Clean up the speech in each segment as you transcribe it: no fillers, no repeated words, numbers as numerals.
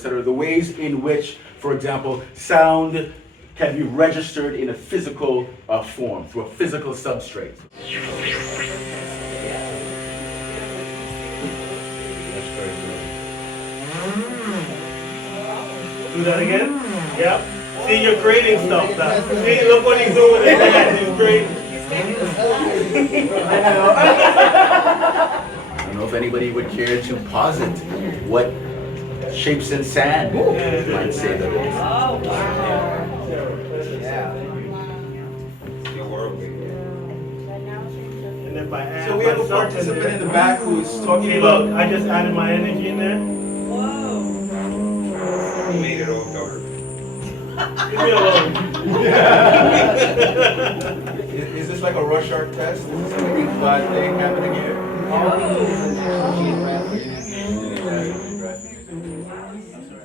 Etc. The ways in which, for example, sound can be registered in a physical form, through a physical substrate. Do that again? Yep. See, you're creating stuff now. See, look what he's doing with his hands. He's creating. I don't know if anybody would care to posit what shapes in sand might say that it is. Oh, wow. And if I add So we have a myself participant in the back who's talking See, about. look, I just added my energy in there. Whoa. Made it all dark. Leave me alone. Is this like a rush art test? Is this something you've got a happening here?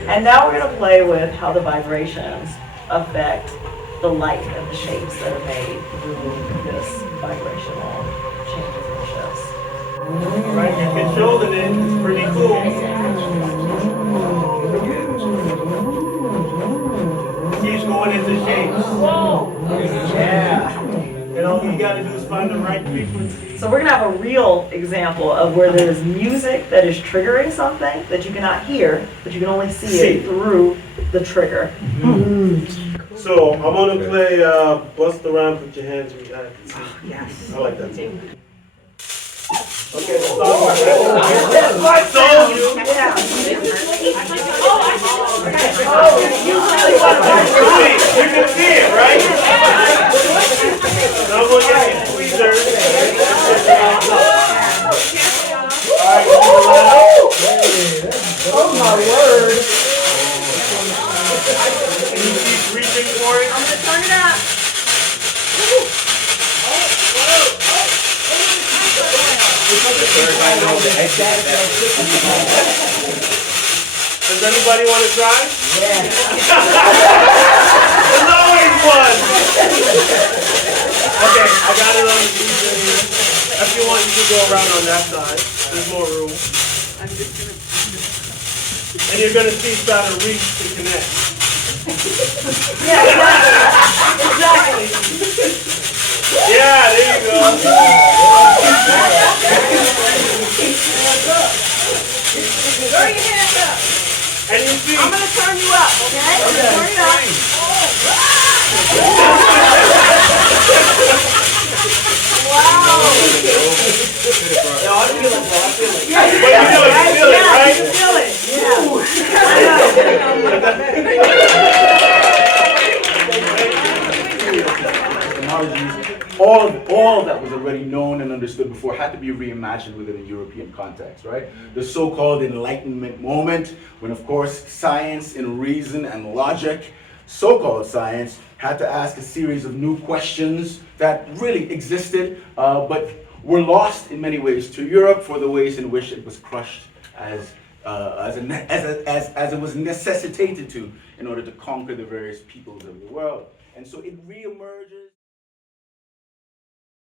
And now we're going to play with how the vibrations affect the light and the shapes that are made through this vibrational changes and shifts. All right, you're controlling it. It's pretty cool. Keeps going into shapes. Whoa! Yeah. And all you gotta do is find the right frequency. So we're going to have a real example of where there's music that is triggering something that you cannot hear, but you can only see it through the trigger. So I'm gonna play Bust Around, Put Your Hands Behind the Seat. Yes. I like that too. Okay, the song is ready. I told you. Yeah. You can see it, right? Now I'm gonna get these tweezers. Alright, hold it out. Oh my word. Can you keep reaching for it? I'm gonna turn it up. Does anybody want to try? Yeah. There's always one. Okay, I got it on the tweezer here. If you want, you can go around on that side. There's more room. And you're gonna see it's trying to reach to connect. Yeah, exactly. Yeah, there you go. Throw your hands up. And you see, I'm gonna turn you up, okay? I'm gonna turn it up. Wow. No, I feel it, bro. I feel it. but you feel it, right? You feel it. All that was already known and understood before had to be reimagined within a European context, right? The so-called Enlightenment moment, when of course science and reason and logic, so-called science, had to ask a series of new questions that really existed, but were lost in many ways to Europe for the ways in which it was crushed as it was necessitated to in order to conquer the various peoples of the world. And so it reemerges.